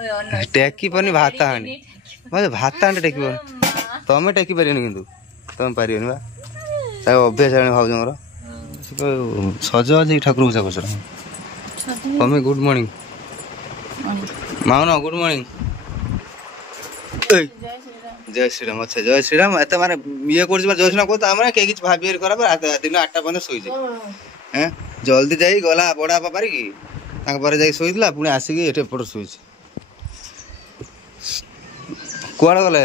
टेकी पानी भात हाणी मत भात हाणी टेकी तमें टेकी पार कि तुम पार अभ्यास आने भाज सज आज ठाकुर पूजा कर तमें गुड मॉर्निंग माउन गुड मॉर्निंग जय श्रीराम अच्छा जय श्रीराम एत माने ये कर जय श्रीराम को तामाने के किछ भाबी करा दिन 8टा बंद सोई जे हैं जल्दी जाई गला बड़ा पारी की तांग पर जाई सोईला पुणी आसिकी एटे पड़ सोई कुआड़े गले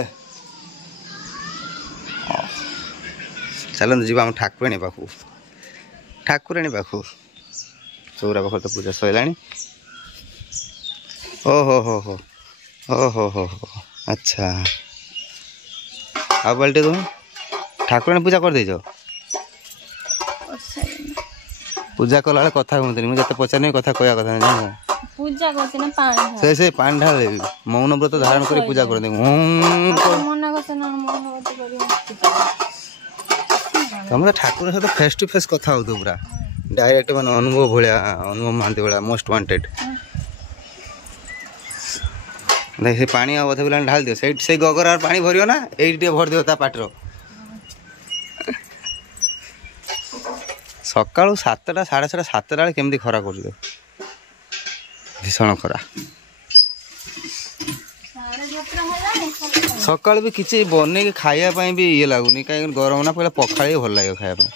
चलते जी ठाकुराणी पाखु ठाकुराणी पाखु चौरा पाख तो पूजा सैला ओ हो हो हो ओ हो हो हो अच्छा आ बाल्टी तुम ठाकुराणी पूजा कर देछ पूजा कला बेले कथा कहते मुझे पचारे कथा कहया कथा नहीं पूजा करते ना पान से पान ढाल मौन व्रत धारण कर पूजा कर तुम तो ठाकुर सहित फेस टू फेस कथा हो पूरा डायरेक्ट मान अनुभव भाया अनुभव महांती भाया मोस्ट वांटेड से पानी अधे बिला ढाल दियो से गगरार पानी भरियो ना ये भर दियो ता पाटर सका 7टा 7:30 7टा बेले केमती खरा कर भीषण खरा सकाल भी किसी बन खायापी भी ये लगुनि कहीं गरम ना पहले पखाड़ी भल लगे खायापी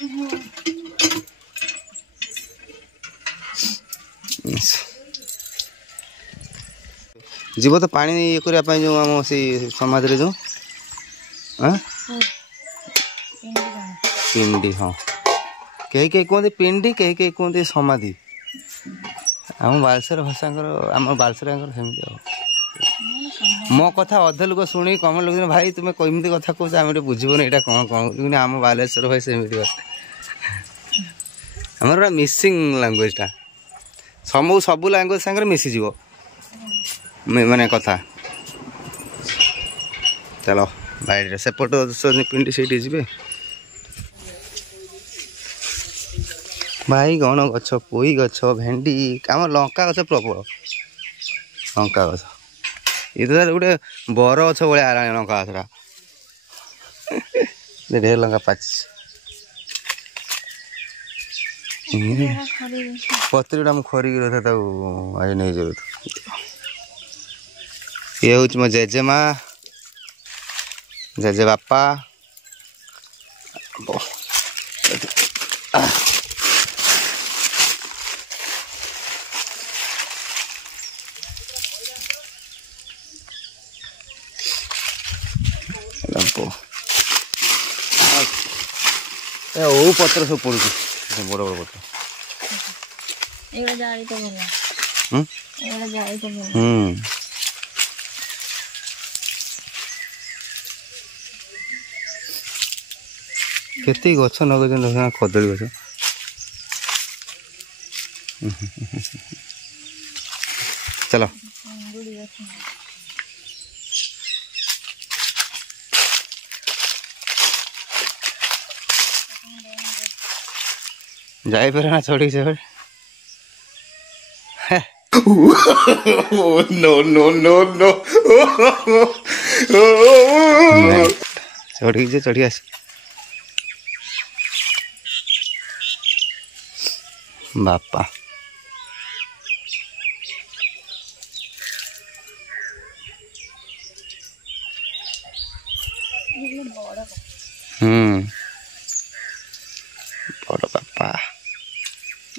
जीव तो पानी ये करने जो आम से समाज रे जो पिंडी हाँ कहीं कहीं कहते पिंडी कहीं कहीं कहते समाधि आम बालेश्वर भाषा आम बालेश्वर सेमती मो कथा अधे लोक शुणी कम लोग भाई तुम्हें कमी कथा कौच आम बुझे यहाँ कौन कौन आम बालेश्वर भाई सेमती आमर मिसिंग लांगुएजटा सब लांगुएज सागर मिसीज माने कथा चलो बैठ सेपट पिंडी से जी बैगण गछ पोई गछ भेंडी आम लंका गछ प्रबल लंका गछ ये तो गोटे बर गछ भाया लंका गछरा ढेर लंका पाच पत्री गुड़ा खरिक रहा आज नहीं जरूरत ये हूँ मो जेजेमा जेजे बापा ओ पत्र सब पड़ू बड़ बड़ पत्र केते गछ नगे कदली गछ चलो जाए पे ना छोड़ी से नो नो नो नो चढ़ी जे चढ़ी आस बापा बड़ बापा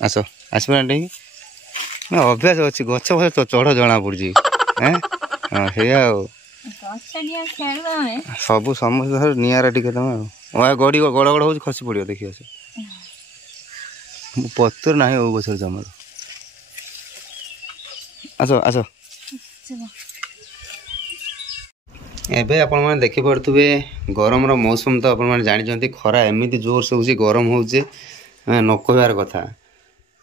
आस आसपा अभ्यास अच्छी गछ फछ चढ़ जना पड़ी सब समस्त निरा टे तुम गड़ी गड़ गड़ हो खसी पड़ो देखिए से पत्र ना ओ गछ जमा आस आस एबे आपण मैंने देखी पड़े गरम मौसम तो आपण जानी खरा एमती जोर से हो गरम हो न कहबार कथा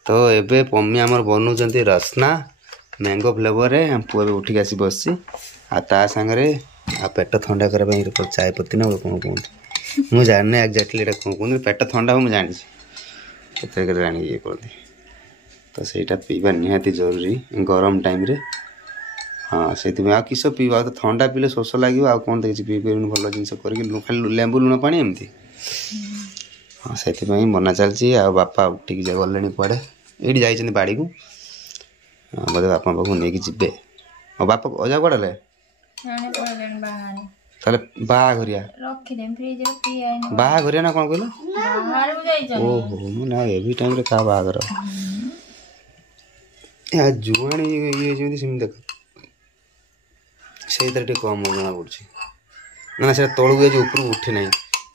तो एबे मम्मी आमर बनाऊँच रसना मैंगो फ्लेवर रे पुआ भी उठिक आसी बस सागर आ पेट थंडा करने चाय पत्ती ना कौन कहते मुझे जाने एक्जाक्टली कौन कहते पेट थंडा हो जानी जानी ये करते तो सहीटा पीवा निहाती जरूरी गरम टाइम रे हाँ से किस पीवा तो थंडा पीले शोष लगे आउ कौन तो किसी पीपर भल जिन खाली लेंबू लुण पा एमती हाँ से बना चलती आ बापा उठिक गले पड़े ये जाइए बाड़ी को बोधे बापा पाखु नहीं जी और बापा अजा कड़े ताले बाघरिया बाघरिया ना कौन कहल ओहो ना एवरी टाइम क्या बाघर जुआणी ये सेम देख से कम जना पड़ी ना से तलू जाए ऊपर उठे ना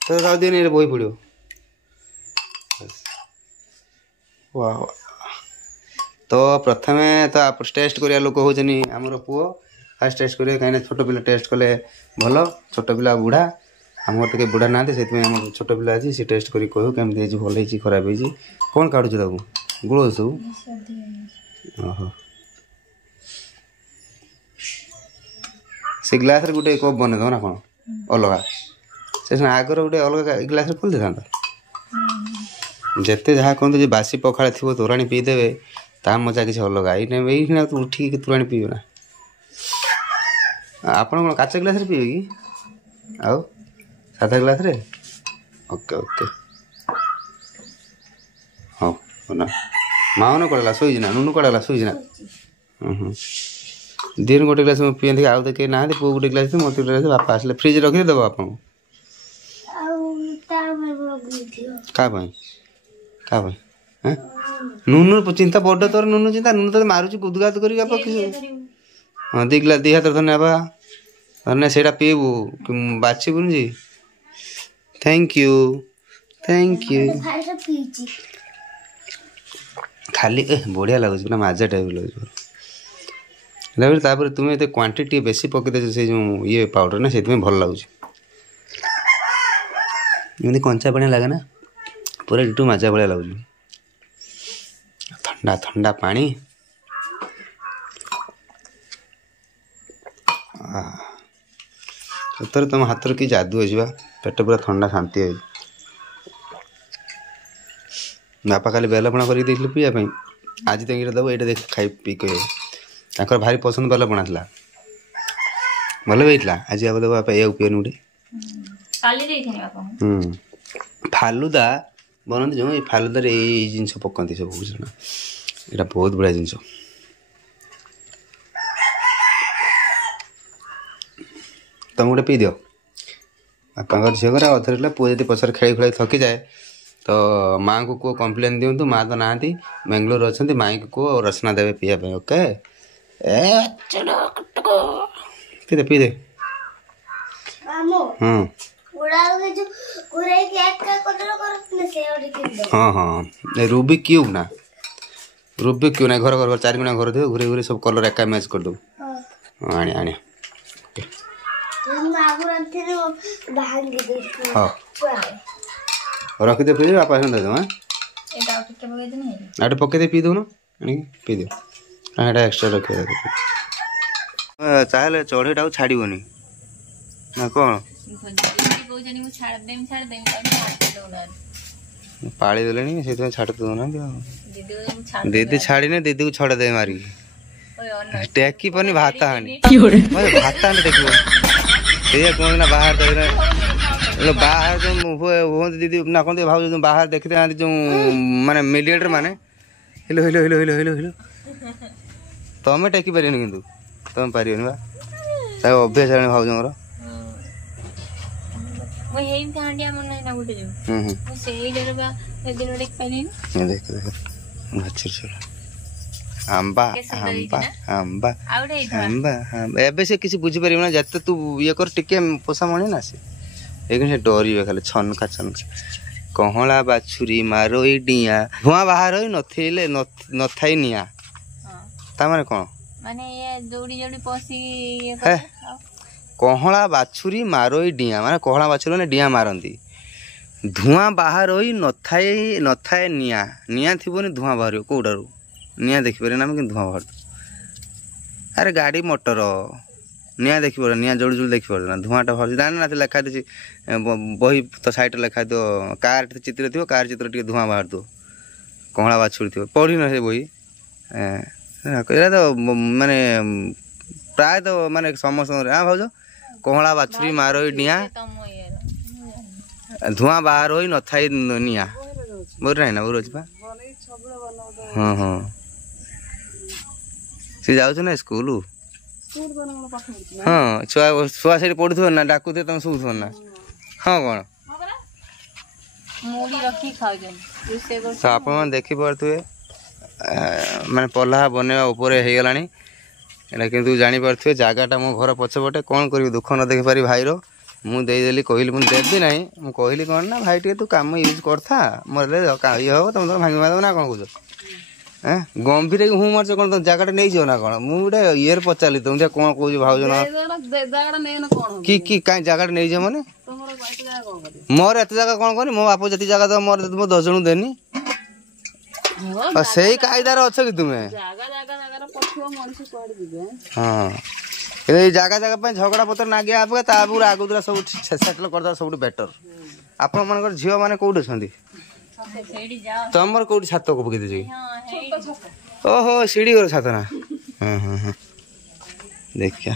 तो राव दिए बही पड़ो तो प्रथम तो आप टेस्ट करिया लोक होनी आमर पुओ फास्ट टेस्ट करेंगे कहीं छोट पिला टेस्ट कले भल छोट पिला बुढ़ा आम टे बुढ़ा ना से छोट पिला अच्छी सी टेस्ट कर कह केमती भल हो खराब हो कौन काढ़ु गुड़ सब ओहो से ग्लास गोटे कप बन दो ना कौन अलग से आगर गोटे अलग ग्लास खोल दे जिते जहाँ कहते बासी पखाड़ थी तोराणी पीदेवे ता मजा किसी अलग ये तो उठिक तोराणी पीबे ना आप काच ग्लास पीबे कि आउ साधा ग्लास रे ओके ओके हाँ ना माओन कड़ला शोना नुनु कड़ला शोना दिन गोटे ग्लास पीते आउ तो कहीं ना पु गोटे ग्लास मत ग्लास बापा आसे फ्रिज रखी देव आप क्या नुनु चिंता बड़ तोर नुनु चिंता नुनु तो मारुच गुदगाद कर हाँ दी ग्लास दी हाथ धन्य बा धन्य से पीबू बाछबुन जी थैंक यू खाली बढ़िया लगुच ना मजा टाइप लगे तुम्हें ये क्वांटिटी बेसी पकईदे से जो ये पाउडर ना से भल लगुच कंचा पानी लगे ना पूरा डिटू मजा भाया लगुच ठंडा ठंडा पानी सतर तुम हाथ कि जादू है पेट पूरा ठंडा शांति है बापा खाली बेलपणा कर पीवाई आज तो दब ये देख खाई पी कह भारी पसंद बेलपणा था भल भी आज आप बापा ये पीएन गोटे फालुदा बनती जो फालुदार ये जिन पकती सब बुझना यहाँ बहुत बढ़िया जिनस तुम गोटे पी दियो बापा झील अधर पुआ जब पचर खेल खेल थकी जाए तो माँ को कह कम्प्लेन दिंतु माँ तो ना बेंगलोर अच्छा माई को कह रसना देवे पीवाई ओके पी दे हाँ हाँ रूबी क्यूब ना घर घर 4 गुणा घर थे घूरे घूरे सब कलर एका मैच कर दो आने आने हाँ रखी दे फ्रिज बापा दे दो आटे पकई दे पी दो पी दो हाँ एक्सट्रा रखे चाहे चढ़ेटा छाड़बनी ना कौन पाली देले से छाड़ दौना दीदी छाड़ी दीदी को छड़ा दे मारिकी टेकी पनी भाता हाणी भाता हाणी देखो ये कहना बाहर देख बाहर जो हुए दीदी ना कहते भाव जो बाहर देखते ना जो माने मिलियटर माने हिलो हिलो हिलो हिलो हिलो हिलो तुम टेकी पार कि तुम पार बा अभ्यास है भाव मोर आंबा आंबा आंबा आंबा एबे से किसी बुझी पारिबना जते तू ये कर टिके पोसा मणी ना से लेकिन से डरी खाली छनका कहला बाछुरी मारोई डिया धुआं बाहर होई नथिले न थाई निया ता माने कोन माने ये जोड़ी जोड़ी पसी ये कहला बाछुरी मारोई डिया माने कहला बाछुरी ने डिया मारंती धुआं बाहर होई नथाए निया निया थिबोनी धुआं बाहर कोडारू निया देखि पारे ना कि धुआं बाहर अरे गाड़ी मोटर निया देखि पारे निया जोड़ जोड़ देखि पारे ना धुआंटा बाहर जाने ना लिखा दी बही तो साइड लिखा दो कार चित्र थी कार चित्र टे धुआं बाहर दो कहला बाछुरी थी पढ़ी ना से बही तो माने ପ୍ରାୟତଃ ମାନେ ସମସ୍ତଙ୍କର ଭାଉଜ କହଳା ବାଛୁରୀ ମାରୋଇ ଡିଆଁ ଧୂଆଁ ବାହାର ହୋଇ ନଥାଇ ନିଆଁ ବୋର ନାହିଁ ନା ବୋର ଅଛି ପା ହଁ ହଁ ସେ ଯାଉଛ ନା ସ୍କୁଲ ହଁ ଛୁଆ ଛୁଆ ସେଠି ପଢୁଥିବ ନା ଡାକୁଥିବେ ତମେ ଶୁଭୁଥିବ ନା ହଁ କ'ଣ ତ ଆପଣମାନେ ଦେଖିପାରୁଥିବେ ମାନେ ପଲ୍ହା ବନେଇବା ଉପରେ ହେଇଗଲାଣି ଏଇଟା କିନ୍ତୁ ଜାଣିପାରୁଥିବେ ଜାଗାଟା ମୋ ଘର ପଛପଟେ କ'ଣ କରିବି ଦୁଃଖ ନ ଦେଖିପାରି ଭାଇର ମୁଁ ଦେଇଦେଲି କହିଲି ମୁଁ ଦେବି ନାହିଁ ମୁଁ କହିଲି କ'ଣ ନା ଭାଇ ଟିକେ ତୁ କାମ ୟୁଜ୍ କରିଥା ମୋର ଇଏ ହେବ ତମେ ତମେ ଭାଙ୍ଗି ମାରିଦେବ ନା କ'ଣ କହୁଛ ଗମ୍ଭୀରକି ମୁଁ ମାରୁଛ କ'ଣ ତମ ଜାଗାଟା ନେଇଯିବ ନା କ'ଣ ମୁଁ ଗୋଟେ ଇଏରେ ପଚାରିଲି ତମେ କ'ଣ କହୁଛି ଭାଉଜ ନା କି କାହିଁ ଜାଗାଟା ନେଇଯିବ ମାନେ ମୋର ଏତେ ଜାଗା କ'ଣ କନି ମୋ ବାପ ଯେତିକି ଜାଗା ଦେବ ମୋର ମୁଁ 10 ଜଣଙ୍କୁ ଦେନି ସେଇ କାଇଦାରେ ଅଛ କି ତୁମେ ହଁ ଏଇ ଜାଗା ଜାଗା ପାଇଁ ଝଗଡ଼ା ପତ୍ର ନାଗିବା ଅପେକ୍ଷା ତା ଆଗରୁ ଆଗତୁରା ସବୁ ସେଟଲ୍ କରିଦେବା ସବୁଠୁ ବେଟର ଆପଣମାନଙ୍କର ଝିଅ ମାନେ କୋଉଠି ଅଛନ୍ତି ତମର କୋଉଠି ଛାତ ପକେଇ ଦେଇଛ କି ଓହୋ ସିଢି ଘର ଛାତ ନା ହଁ ହଁ ହଁ ଦେଖିଆ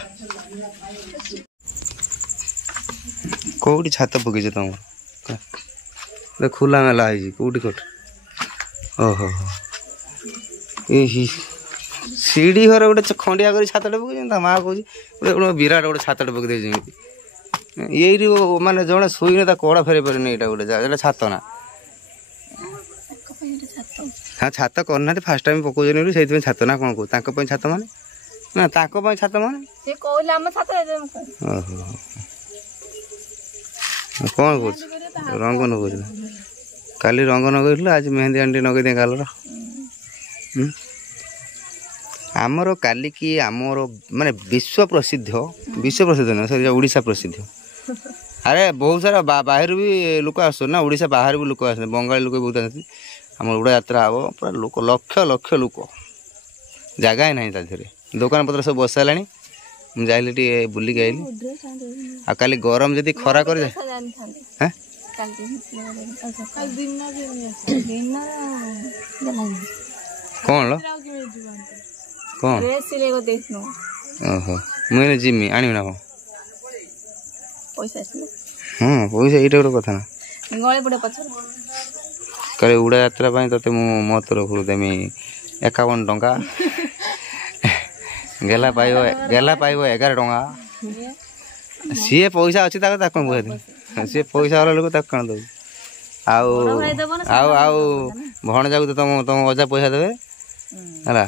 କୋଉଠି ଛାତ ପକେଇଛ ତମର ଖୋଲା ମେଲା ହେଇଛି କୋଉଠି କୋଉଠି ଓହୋ ଏ ସିଢି ଘର ଗୋଟେ ଖଣ୍ଡିଆ କରି ଛାତଟେ ପକେଇଛନ୍ତି ତା ମା କହୁଛି ଗୋଟେ ବିରାଟ ଗୋଟେ ଛାତଟେ ପକେଇ ଦେଇଛି ଯେମିତି ଏଇଠି ମାନେ ଜଣେ ଶୋଇନେ ତା କଡ଼ା ଫେରେଇ ପାରିନି ଏଇଟା ଗୋଟେ ଏଇଟା ଛାତ ନା ହଁ ଛାତ କରିନାହାନ୍ତି ଫାଷ୍ଟ ଟାଇମ୍ ପକଉଛନ୍ତି ବୋଲି ସେଇଥିପାଇଁ ଛାତ ନା କ'ଣ କହୁ ତାଙ୍କ ପାଇଁ ଛାତ ମାନେ ନା ତାଙ୍କ ପାଇଁ ଛାତ ମାନେ ଓହୋ କ'ଣ କରୁଛୁ ରଙ୍ଗ ନଗଉଛୁ କାଲି ରଙ୍ଗ ନଗେଇଥିଲୁ ଆଜି ମେହେନ୍ଦି ଆଣି ନଗେଇ ଦିଏ ଗାଲର ଆମର କାଲିକି ଆମର ମାନେ ବିଶ୍ୱ ପ୍ରସିଦ୍ଧ ନୁହେଁ ସରି ଓଡ଼ିଶା ପ୍ରସିଦ୍ଧ ଆରେ ବହୁତ ସାରା ବାହାରୁ ବି ଲୋକ ଆସୁଛନ୍ତି ନା ଓଡ଼ିଶା ବାହାରୁ ବି ଲୋକ ଆସୁଛନ୍ତି ବଙ୍ଗାଳୀ ଲୋକ ବହୁତ ଆସନ୍ତି ଆମର ଉଡ଼ା ଯାତ୍ରା ହେବ ପୁରା ଲୋକ ଲକ୍ଷ ଲକ୍ଷ ଲୋକ ଜାଗା ହିଁ ନାହିଁ ତା ଦେହରେ ଦୋକାନ ପତ୍ର ସବୁ ବସାଇଲାଣି ମୁଁ ଯାଇଲି ଟିକେ ବୁଲିକି ଆଇଲି ଆଉ କାଲି ଗରମ ଯଦି ଖରା କରିଯାଏ କ'ଣ କ'ଣ ଓହୋ ମୁଁ ଯିମି ଆଣିବି ନା କ'ଣ ହଁ ପଇସା ଏଇଟା ଗୋଟେ କଥା ନା କାଲି ଉଡ଼ା ଯାତ୍ରା ପାଇଁ ତତେ ମୁଁ ମୋ ତରଫରୁ ଦେମି 51 ଟଙ୍କା ଗେଲା ପାଇବ 11 ଟଙ୍କା ସିଏ ପଇସା ଅଛି ତାକୁ ତାକୁ କ'ଣ ବୁଝାଇଦେବି ସିଏ ପଇସା ବାଲା ଲୋକ ତାକୁ କ'ଣ ଦେବୁ ଆଉ ଆଉ ଆଉ ଭଣଜାକୁ ତ ତମ ଅଜା ପଇସା ଦେବେ ହେଲା